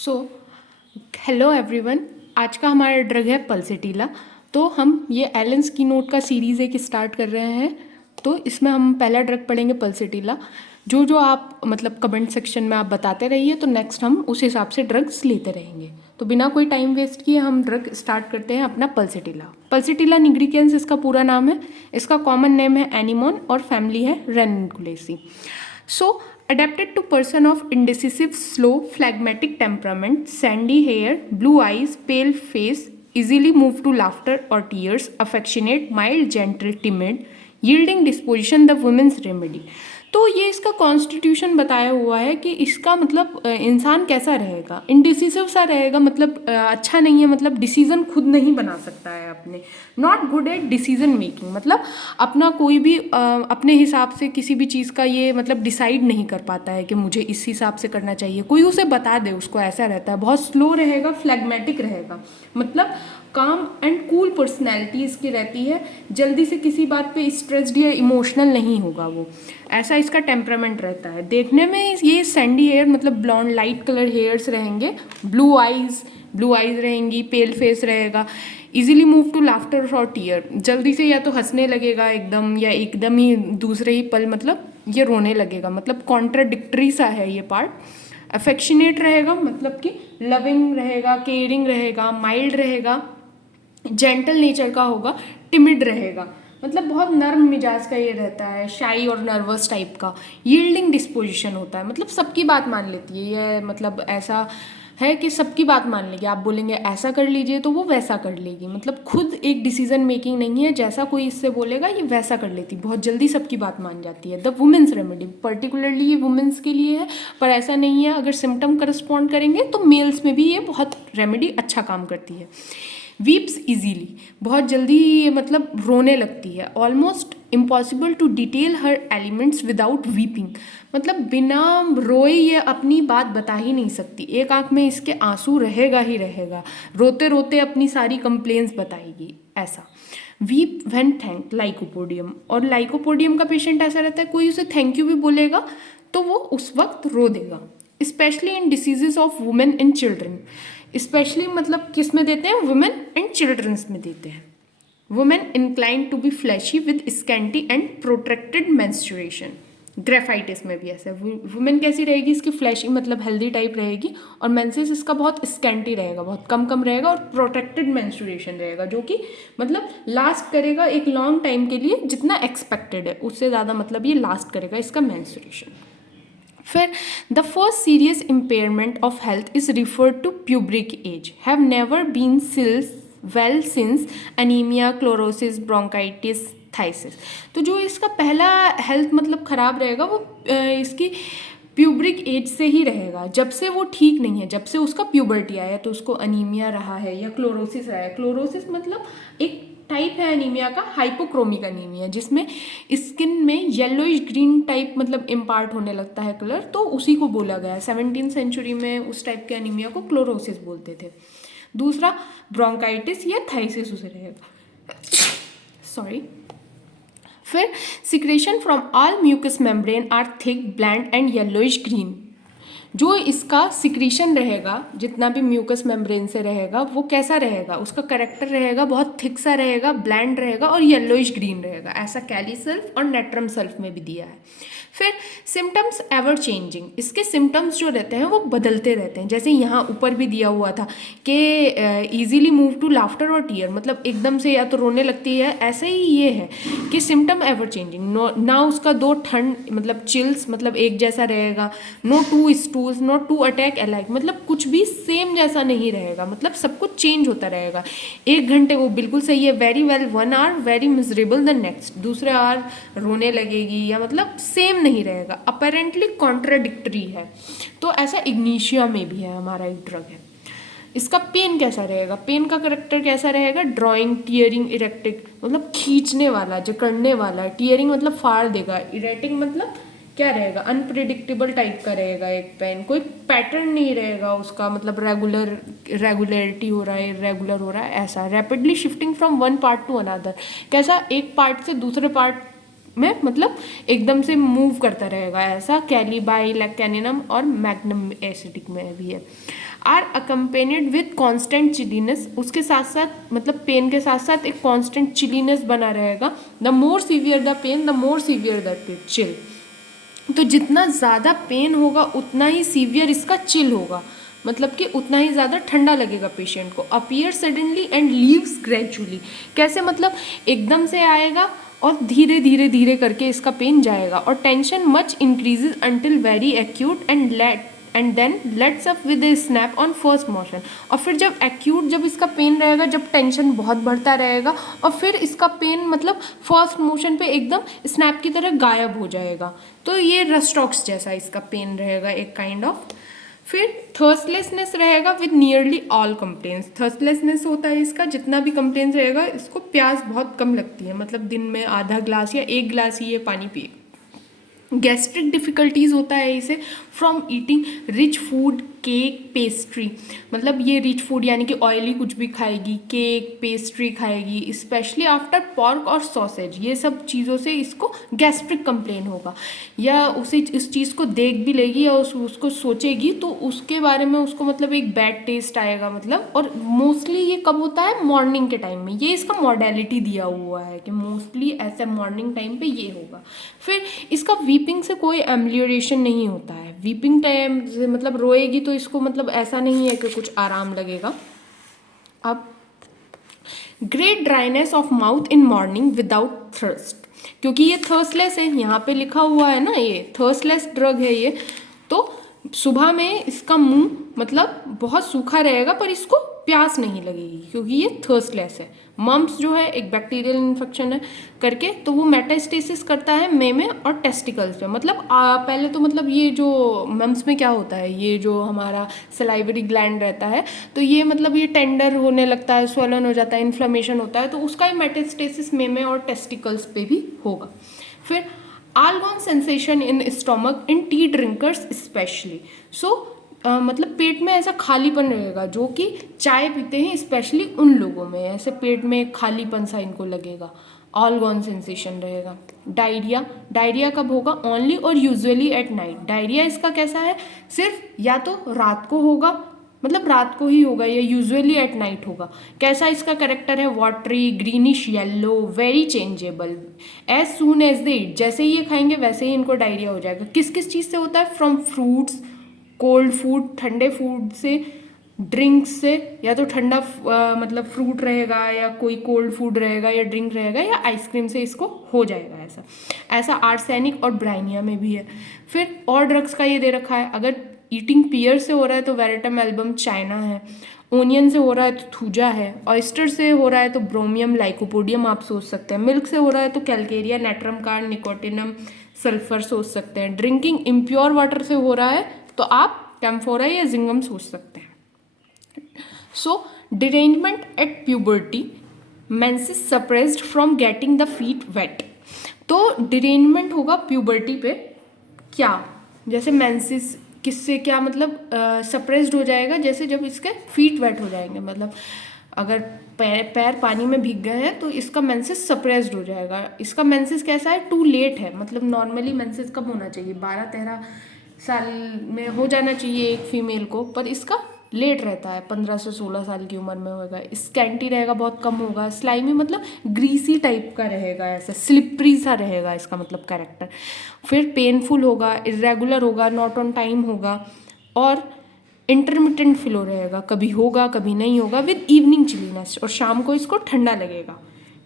So hello everyone. आज का हमारा ड्रग है पल्सिटिला। तो हम ये एलन स्कीनोट का सीरीज़ एक स्टार्ट कर रहे हैं। तो इसमें हम पहला ड्रग पढ़ेंगे पल्सिटिला। जो जो आप मतलब कमेंट सेक्शन में आप बताते रहिए तो नेक्स्ट हम उस हिसाब से ड्रग्स लेते रहेंगे। तो बिना कोई टाइम वेस्ट किए हम ड्रग स्टार्ट करते हैं अपना पल्सिटिला। पल्सिटिला निग्रिकेंस इसका पूरा नाम है। इसका कॉमन नेम है एनीमोन और फैमिली है रेनिकुलेसी। सो adapted to person of indecisive, slow, phlegmatic temperament, sandy hair, blue eyes, pale face, easily moved to laughter or tears, affectionate, mild, gentle, timid, yielding disposition, the women's remedy। तो ये इसका constitution बताया हुआ है कि इसका मतलब इंसान कैसा रहेगा, इंडिसिसिव सा रहेगा, मतलब अच्छा नहीं है, मतलब डिसीजन खुद नहीं बना सकता है अपने, not good at decision making, मतलब अपना कोई भी अपने हिसाब से किसी भी चीज़ का ये मतलब डिसाइड नहीं कर पाता है कि मुझे इस हिसाब से करना चाहिए, कोई उसे बता दे उसको ऐसा रहता है। बहुत स्लो रहेगा, फ्लैग्मेटिक रहेगा, मतलब काम एंड कूल पर्सनैलिटी इसकी रहती है, जल्दी से किसी बात पे स्ट्रेस्ड या इमोशनल नहीं होगा वो, ऐसा इसका टेम्परामेंट रहता है। देखने में ये सैंडी हेयर मतलब ब्लॉन्ड लाइट कलर हेयर्स रहेंगे, ब्लू आइज रहेंगी, पेल फेस रहेगा, इजीली मूव टू लाफ्टर और टीयर, जल्दी से या तो हंसने लगेगा एकदम या एकदम ही दूसरे ही पल मतलब ये रोने लगेगा, मतलब कॉन्ट्राडिक्टरी सा है ये पार्ट। अफेक्शनेट रहेगा, मतलब कि लविंग रहेगा, केयरिंग रहेगा, माइल्ड रहेगा, जेंटल नेचर का होगा, टिमिड रहेगा, मतलब बहुत नर्म मिजाज का ये रहता है, शाई और नर्वस टाइप का, यील्डिंग डिस्पोजिशन होता है, मतलब सबकी बात मान लेती है ये, मतलब ऐसा है कि सबकी बात मान लेगी, आप बोलेंगे ऐसा कर लीजिए तो वो वैसा कर लेगी, मतलब खुद एक डिसीजन मेकिंग नहीं है, जैसा कोई इससे बोलेगा ये वैसा कर लेती, बहुत जल्दी सबकी बात मान जाती है। द वुमेन्स रेमेडी पर्टिकुलरली ये वुमेन्स के लिए है, पर ऐसा नहीं है, अगर सिम्टम करस्पॉन्ड करेंगे तो मेल्स में भी ये बहुत रेमेडी अच्छा काम करती है। वीप्स इजीली, बहुत जल्दी ये मतलब रोने लगती है। Almost impossible to detail her elements without weeping, मतलब बिना रोए ये अपनी बात बता ही नहीं सकती, एक आंख में इसके आंसू रहेगा ही रहेगा, रोते रोते अपनी सारी कंप्लेंट्स बताएगी ऐसा। वीप व्हेन थैंक लाइकोपोडियम, और लाइकोपोडियम का पेशेंट ऐसा रहता है, कोई उसे थैंक यू भी बोलेगा तो वो उस वक्त रो देगा। Specially in diseases of women and children, specially मतलब किस में देते हैं, वुमेन एंड चिल्ड्रंस में देते हैं। Women incline to be flashy with scanty and protracted menstruation, graphites में भी ऐसा है। वुमेन कैसी रहेगी, इसकी फ्लैशी मतलब हेल्दी टाइप रहेगी, और मेंसेस इसका बहुत स्कैंटी रहेगा, बहुत कम कम रहेगा, और प्रोटेक्टेड मेंस्ट्रुएशन रहेगा, जो कि मतलब लास्ट करेगा एक लॉन्ग टाइम के लिए, जितना एक्सपेक्टेड है उससे ज़्यादा मतलब ये लास्ट करेगा इसका मेंस्ट्रुएशन। फिर the first serious impairment of health is referred to puberic age, have never been sills well since anaemia, chlorosis, bronchitis, phthisis. तो जो इसका पहला हेल्थ मतलब ख़राब रहेगा वो इसकी प्यूब्रिक एज से ही रहेगा, जब से वो ठीक नहीं है, जब से उसका प्यूबर्टी आया तो उसको अनीमिया रहा है या क्लोरोसिस रहा है। क्लोरोसिस मतलब एक टाइप है एनीमिया का, हाइपोक्रोमिक एनीमिया, जिसमें स्किन में येलोइश ग्रीन टाइप मतलब इम्पार्ट होने लगता है कलर, तो उसी को बोला गया है। 17वीं सेंचुरी में उस टाइप के एनीमिया को क्लोरोसिस बोलते थे। दूसरा ब्रोंकाइटिस या थाइसिस उसे रहेगा, सॉरी। फिर secretion from all mucous membrane are thick, bland and yellowish green, जो इसका सिक्रीशन रहेगा जितना भी म्यूकस मेम्ब्रेन से रहेगा वो कैसा रहेगा, उसका करेक्टर रहेगा बहुत थिक सा रहेगा, ब्लैंड रहेगा और येलोइश ग्रीन रहेगा, ऐसा कैली सल्फ और नेट्रम सल्फ में भी दिया है। फिर सिम्टम्स एवर चेंजिंग, इसके सिम्टम्स जो रहते हैं वो बदलते रहते हैं, जैसे यहाँ ऊपर भी दिया हुआ था कि ईजीली मूव टू लाफ्टर और टीयर, मतलब एकदम से या तो रोने लगती है, ऐसे ही ये है कि सिम्टम एवर चेंजिंग। ना उसका दो ठंड मतलब चिल्स मतलब एक जैसा रहेगा, no two stools, no two attack alike, मतलब कुछ भी सेम जैसा नहीं रहेगा, मतलब सब कुछ चेंज होता रहेगा। 1 घंटे वो बिल्कुल सही है, very well, 1 hour very miserable, the next दूसरे आवर रोने लगेगी, या मतलब सेम नहीं रहेगा, अपेरेंटली कॉन्ट्राडिक्टरी है। तो ऐसा इग्निशिया में भी है, हमारा एक ड्रग है। इसका पेन कैसा रहेगा, पेन का करेक्टर कैसा रहेगा, ड्राइंग, टीयरिंग, इरेक्टिंग, मतलब खींचने वाला, जकड़ने वाला, टीयरिंग मतलब फाड़ देगा, इरेटिंग मतलब क्या रहेगा, अनप्रिडिक्टेबल टाइप का रहेगा एक पेन, कोई पैटर्न नहीं रहेगा उसका, मतलब रेगुलरिटी हो रहा है, इरेगुलर हो रहा है, ऐसा। Rapidly shifting from one part two another, कैसा एक पार्ट से दूसरे पार्ट में मतलब एकदम से मूव करता रहेगा, ऐसा कैलिबाई लैक्टेनिनम और मैग्नम एसिडिक में भी है। आर अकम्पेनिड विथ कॉन्स्टेंट चिलीनेस, उसके साथ साथ मतलब पेन के साथ साथ एक कॉन्स्टेंट चिलीनेस बना रहेगा। The more severe the pain the more severe the chill, तो जितना ज़्यादा पेन होगा उतना ही सीवियर इसका चिल होगा, मतलब कि उतना ही ज़्यादा ठंडा लगेगा पेशेंट को। Appear suddenly and leaves gradually, कैसे मतलब एकदम से आएगा और धीरे धीरे धीरे करके इसका पेन जाएगा। और tension much increases until very acute and then lets up with a snap on first motion. और फिर जब एक्यूट, जब इसका पेन रहेगा, जब टेंशन बहुत बढ़ता रहेगा और फिर इसका पेन मतलब फर्स्ट मोशन पे एकदम स्नैप की तरह गायब हो जाएगा। तो ये रस्टॉक्स जैसा इसका पेन रहेगा एक काइंड ऑफ। फिर थर्स्टलेसनेस रहेगा विद नियरली ऑल कंप्लेंट्स। थर्स्टलेसनेस होता है इसका, जितना भी कंप्लेंट्स रहेगा इसको प्यास बहुत कम लगती है, मतलब दिन में आधा ग्लास या एक ग्लास ही ये पानी पिए। गैस्ट्रिक डिफ़िकल्टीज़ होता है इसे from eating rich food, cake, pastry, मतलब ये रिच फूड यानी कि ऑयली कुछ भी खाएगी, केक पेस्ट्री खाएगी, स्पेशली आफ्टर पॉर्क और सॉसेज, ये सब चीज़ों से इसको गैस्ट्रिक कंप्लेन होगा। या उसे इस चीज़ को देख भी लेगी या उसको सोचेगी तो उसके बारे में उसको मतलब एक बैड टेस्ट आएगा, मतलब। और मोस्टली ये कब होता है? मॉर्निंग के टाइम में, ये इसका मॉडलिटी दिया हुआ है कि मोस्टली ऐसे मॉर्निंग टाइम पे ये होगा। फिर इसका वीपिंग से कोई एम्लियोरेशन नहीं होता है, वीपिंग टाइम से मतलब रोएगी तो इसको मतलब ऐसा नहीं है कि कुछ आराम लगेगा। अब great dryness of mouth in morning without thirst, क्योंकि ये थर्स्टलेस है, यहाँ पे लिखा हुआ है ना, ये थर्स्टलेस ड्रग है ये, तो सुबह में इसका मुंह मतलब बहुत सूखा रहेगा पर इसको प्यास नहीं लगेगी क्योंकि ये थर्स्टलेस है। मम्स जो है एक बैक्टीरियल इन्फेक्शन है करके, तो वो मेटास्टेसिस करता है में और टेस्टिकल्स पे, मतलब पहले तो मतलब ये जो मम्स में क्या होता है, ये जो हमारा सलाइवरी ग्लैंड रहता है तो ये मतलब ये टेंडर होने लगता है, स्वलन हो जाता है, इन्फ्लेमेशन होता है, तो उसका ही मेटास्टेसिस में और टेस्टिकल्स पे भी होगा। फिर all gone sensation in stomach in tea drinkers especially, so मतलब पेट में ऐसा खालीपन रहेगा, जो कि चाय पीते हैं स्पेशली उन लोगों में ऐसे पेट में खालीपन सा इनको लगेगा, ऑलगॉन सेंसेशन रहेगा। डायरिया, डायरिया कब होगा? ओनली और यूजुअली एट नाइट। डायरिया इसका कैसा है? सिर्फ या तो रात को होगा, मतलब रात को ही होगा, या यूजुअली एट नाइट होगा। कैसा इसका करेक्टर है? Watery, greenish yellow, very changeable, as soon as they eat, जैसे ही ये खाएंगे वैसे ही इनको डायरिया हो जाएगा। किस किस चीज़ से होता है? फ्रॉम फ्रूट्स, कोल्ड फूड, ठंडे फूड से, ड्रिंक्स से, या तो ठंडा मतलब फ्रूट रहेगा या कोई कोल्ड फूड रहेगा या ड्रिंक रहेगा या आइसक्रीम से इसको हो जाएगा ऐसा। ऐसा आर्सेनिक और ब्राइनिया में भी है। फिर और ड्रग्स का ये दे रखा है, अगर ईटिंग पियर से हो रहा है तो वेरेटम एल्बम चाइना है, ओनियन से हो रहा है तो थूजा है, ऑयस्टर से हो रहा है तो ब्रोमियम लाइकोपोडियम आप सोच सकते हैं, मिल्क से हो रहा है तो कैलकेरिया, नेट्रम कार्ड, निकोटिनम, सल्फर सोच सकते हैं, ड्रिंकिंग इम्प्योर वाटर से हो रहा है तो आप कैम्फोरा या जिंगम सोच सकते हैं। So derangement at puberty, menses suppressed from getting the feet wet, तो डिरेंजमेंट होगा प्यूबर्टी पे, क्या जैसे मेंसेस किससे क्या मतलब सप्रेस्ड हो जाएगा, जैसे जब इसके फीट वेट हो जाएंगे, मतलब अगर पैर पानी में भीग गए हैं तो इसका मेंसेस सप्रेस्ड हो जाएगा। इसका मेंसेस कैसा है? टू लेट है, मतलब नॉर्मली मेंसेस कब होना चाहिए? 12-13 साल में हो जाना चाहिए एक फीमेल को, पर इसका लेट रहता है, 15 से 16 साल की उम्र में होगा। स्कैंटी रहेगा, बहुत कम होगा। स्लाइमी मतलब ग्रीसी टाइप का रहेगा, ऐसा स्लिपरी सा रहेगा इसका मतलब कैरेक्टर। फिर पेनफुल होगा, इरेगुलर होगा, नॉट ऑन टाइम होगा, और इंटरमिटेंट फ्लो रहेगा, कभी होगा कभी नहीं होगा, विद इवनिंग चिलीनेस, और शाम को इसको ठंडा लगेगा,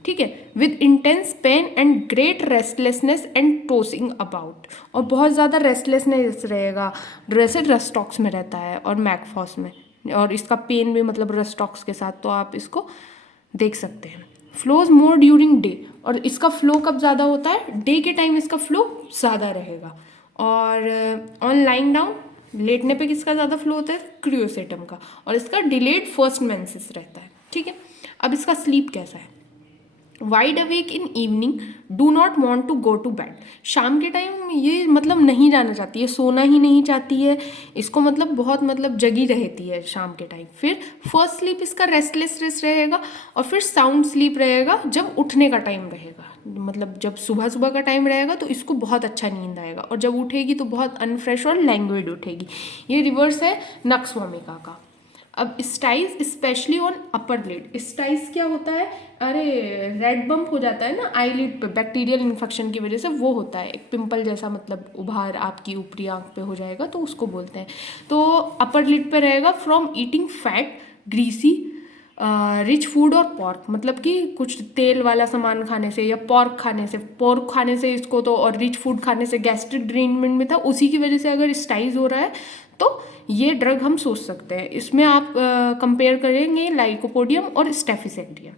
ठीक है, with intense pen and great restlessness and tossing about, और बहुत ज़्यादा रेस्टलेसनेस रहेगा, जैसे रस्टॉक्स में रहता है और मैकफॉस में, और इसका पेन भी मतलब रस्टॉक्स के साथ, तो आप इसको देख सकते हैं। फ्लोज मोर ड्यूरिंग डे, और इसका फ्लो कब ज़्यादा होता है? डे के टाइम इसका फ्लो ज़्यादा रहेगा। और ऑन लाइंग डाउन, लेटने पे किसका ज़्यादा फ्लो होता है? क्रियोसेटम का, और इसका डिलेड फर्स्ट मेंसेस रहता है, ठीक है। अब इसका स्लीप कैसा है? Wide awake in evening, do not want to go to bed, शाम के टाइम ये मतलब नहीं जाना चाहती है, सोना ही नहीं चाहती है, इसको मतलब बहुत मतलब जगी रहती है शाम के टाइम। फिर फर्स्ट स्लीप इसका रेस्टलेस रहेगा, और फिर साउंड स्लीप रहेगा जब उठने का टाइम रहेगा, मतलब जब सुबह सुबह का टाइम रहेगा तो इसको बहुत अच्छा नींद आएगा, और जब उठेगी तो बहुत अनफ्रेश और लैंग्वेड उठेगी। ये रिवर्स है नक्सवामिका का। अब स्टाइज स्पेशली ऑन अपर लिड। स्टाइज क्या होता है, अरे रेड बम्प हो जाता है ना आईलिड पे बैक्टीरियल इन्फेक्शन की वजह से, वो होता है एक पिंपल जैसा, मतलब उभार आपकी ऊपरी आंख पे हो जाएगा तो उसको बोलते हैं। तो अपर लिड पे रहेगा from eating fat greasy rich food और पॉर्क, मतलब कि कुछ तेल वाला सामान खाने से या पोर्क खाने से इसको तो, और रिच फूड खाने से गैस्ट्रिक ड्रेनमेंट में था, उसी की वजह से अगर स्टाइज हो रहा है तो ये ड्रग हम सोच सकते हैं। इसमें आप कंपेयर करेंगे लाइकोपोडियम और स्टेफिसेक्टिया।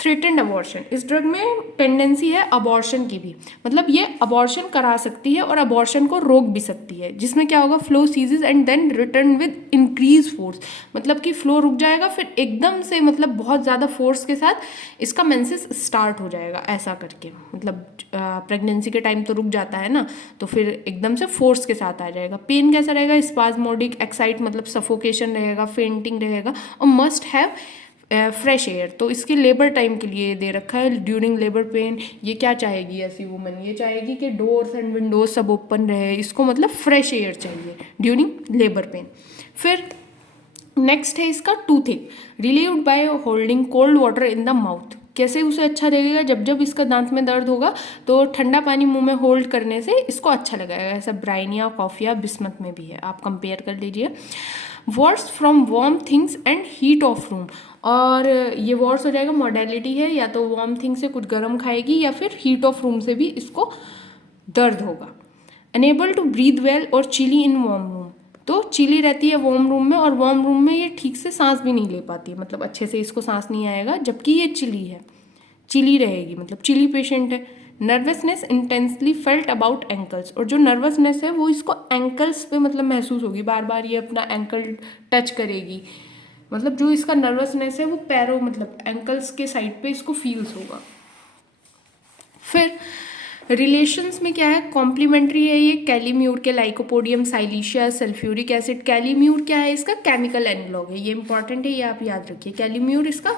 थ्रेटेंड अबॉर्शन, इस ड्रग में टेंडेंसी है अबॉर्शन की भी, मतलब ये अबॉर्शन करा सकती है और अबॉर्शन को रोक भी सकती है, जिसमें क्या होगा, flow ceases and then return with increase force, मतलब कि फ्लो रुक जाएगा फिर एकदम से, मतलब बहुत ज़्यादा फोर्स के साथ इसका मेंसेस स्टार्ट हो जाएगा ऐसा करके, मतलब प्रेगनेंसी के टाइम तो रुक जाता है ना, तो फिर एकदम से फोर्स के साथ आ जाएगा। पेन कैसा रहेगा, स्पाज्मोडिक, एक्साइट मतलब सफोकेशन रहेगा, फेंटिंग रहेगा, और मस्ट हैव फ्रेश एयर। तो इसके लेबर टाइम के लिए दे रखा है, ड्यूरिंग लेबर पेन ये क्या चाहेगी ऐसी वुमन, ये चाहेगी कि डोर्स एंड विंडोज सब ओपन रहे, इसको मतलब फ्रेश एयर चाहिए ड्यूरिंग लेबर पेन। फिर नेक्स्ट है इसका toothing, relieved by holding cold water in the mouth. कैसे उसे अच्छा लगेगा, जब जब इसका दांत में दर्द होगा तो ठंडा पानी मुंह में होल्ड करने से इसको अच्छा लगेगा। ऐसा ब्राइनिया, कॉफिया, बिस्मत में भी है, आप कंपेयर कर लीजिए। Wars from warm things and heat of room, और ये वॉर्स हो जाएगा, मॉडलिटी है, या तो वार्म थिंग से कुछ गर्म खाएगी या फिर हीट ऑफ रूम से भी इसको दर्द होगा। अनेबल टू ब्रीथ वेल और चिली इन वार्म रूम, तो चिली रहती है वार्म रूम में, और वार्म रूम में ये ठीक से सांस भी नहीं ले पाती, मतलब अच्छे से इसको सांस नहीं आएगा, जबकि ये चिली है, चिली रहेगी, मतलब चिली पेशेंट है। Nervousness intensely felt about ankles, और जो नर्वसनेस है वो इसको एंकल्स पे मतलब महसूस होगी, बार बार ये अपना एंकल टच करेगी, मतलब जो इसका नर्वसनेस है वो पैरों मतलब एंकल्स के साइड पे इसको फील्स होगा। फिर रिलेशंस में क्या है, कॉम्प्लीमेंट्री है ये कैलीम्यूर के, लाइकोपोडियम, साइलिशिया, सल्फ्यूरिक एसिड। कैलीम्यूर क्या है, इसका केमिकल एनालॉग है, ये इंपॉर्टेंट है, ये आप याद रखिए, कैलीम्यूर इसका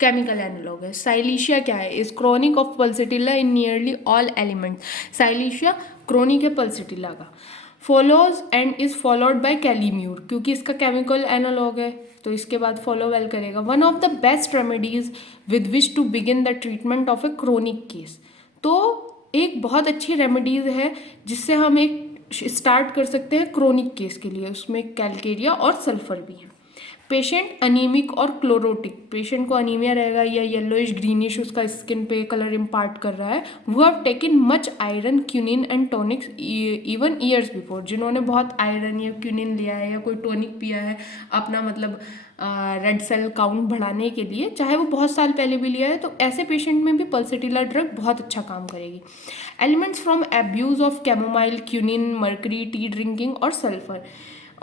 केमिकल एनालॉग है। साइलिशिया क्या है, is chronic of pulsatilla in nearly all element. Silicea chronic है पल्सिटिला का। Follows and is followed by kali mur, क्योंकि इसका केमिकल एनालॉग है तो इसके बाद फॉलो वेल करेगा। One of the best remedies with which to begin the treatment of a chronic case, तो एक बहुत अच्छी रेमेडीज है जिससे हम एक स्टार्ट कर सकते हैं क्रोनिक केस के लिए, उसमें कैलकेरिया और सल्फर भी है। पेशेंट अनीमिक और क्लोरोटिक, पेशेंट को अनीमिया रहेगा या येलोइश ग्रीनिश उसका स्किन पे कलर इम्पार्ट कर रहा है, वो have taken much iron, quinine and tonics even years before, जिन्होंने बहुत आयरन या क्यूनिन लिया है या कोई टॉनिक पिया है अपना मतलब रेड सेल काउंट बढ़ाने के लिए, चाहे वो बहुत साल पहले भी लिया है, तो ऐसे पेशेंट में भी पल्सिटिला ड्रग बहुत अच्छा काम करेगी। Elements from abuse of chamomile, quinine, mercury, T drinking और सल्फर,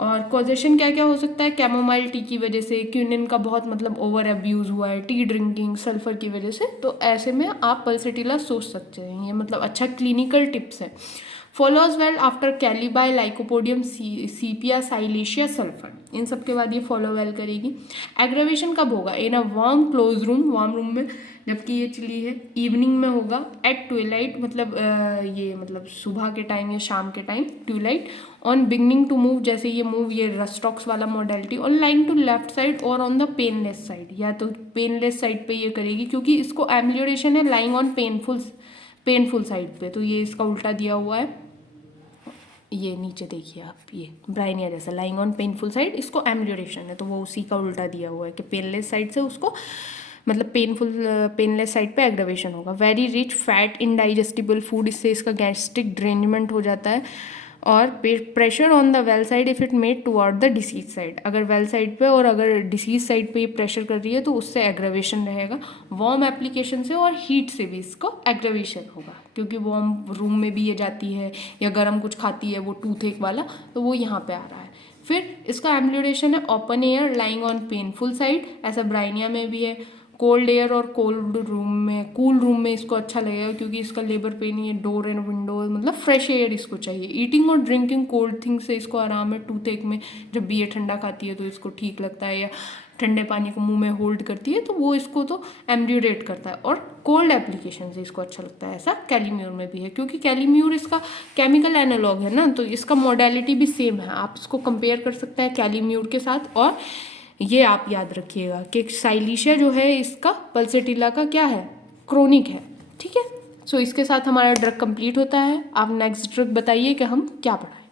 और कॉजेशन क्या क्या हो सकता है, कैमोमाइल टी की वजह से, क्यूनिन का बहुत मतलब ओवर अब्यूज़ हुआ है, टी ड्रिंकिंग, सल्फर की वजह से, तो ऐसे में आप पल्सिटिला सोच सकते हैं, ये मतलब अच्छा क्लिनिकल टिप्स है। फॉलोज वेल आफ्टर कैलीबाई, लाइकोपोडियम, सीपिया, साइलिशिया, सल्फर, इन सब के बाद ये फॉलो वेल करेगी। एग्रेवेशन कब होगा, in a warm close room, warm room में, जबकि ये चिली है, इवनिंग में होगा, एट ट्वेलाइट मतलब ये मतलब सुबह के टाइम या शाम के time, twilight, on beginning to move, जैसे ये मूव, ये रस्टॉक्स वाला modality, on line to left side और ऑन द पेनलेस साइड, या तो पेनलेस साइड पे ये करेगी क्योंकि इसको एम्लियोरेशन है लाइंग ऑन पेनफुल साइड पे, तो ये इसका उल्टा दिया हुआ है, ये नीचे देखिए आप, ये ब्राइनिया जैसा लाइंग ऑन पेनफुल साइड, इसको एम्लियोरेशन है तो वो उसी का उल्टा दिया हुआ है कि पेनलेस साइड से उसको मतलब पेनलेस साइड पे एग्रेवेशन होगा। Very rich fat indigestible food, इससे इसका गैस्ट्रिक ड्रेनमेंट हो जाता है। और pressure on the well side if it made toward the disease side, अगर वेल साइड पे और अगर डिसीज साइड पे ये प्रेशर कर रही है तो उससे एग्रेवेशन रहेगा। वार्म एप्लीकेशन से और हीट से भी इसको एग्रेवेशन होगा, क्योंकि वार्म रूम में भी ये जाती है या गर्म कुछ खाती है वो टूथ वाला, तो वो यहाँ पे आ रहा है। फिर इसका एम्ब्ल्यूरेशन है open air lying on painful side, ऐसा ब्राइनिया में भी है। कोल्ड एयर और कोल्ड रूम में, कूल रूम में इसको अच्छा लगेगा क्योंकि इसका लेबर पेन, ये डोर एंड विंडोज, मतलब फ्रेश एयर इसको चाहिए। ईटिंग और ड्रिंकिंग कोल्ड थिंग्स से इसको आराम है। टूथ एक में जब भी ये ठंडा खाती है तो इसको ठीक लगता है, या ठंडे पानी को मुंह में होल्ड करती है तो वो इसको तो एम्ब्यूरेट करता है। और कोल्ड एप्लीकेशन से इसको अच्छा लगता है। ऐसा कैलीम्यूर में भी है क्योंकि कैलीम्यूर इसका केमिकल एनालॉग है ना, तो इसका मॉडलिटी भी सेम है। आप इसको कंपेयर कर सकते हैं कैलीम्यूर के साथ। और ये आप याद रखिएगा कि साइलिशिया जो है इसका पल्सेटिला का क्या है, क्रोनिक है। ठीक है, सो इसके साथ हमारा ड्रग कंप्लीट होता है। आप नेक्स्ट ड्रग बताइए कि हम क्या पढ़ाएं।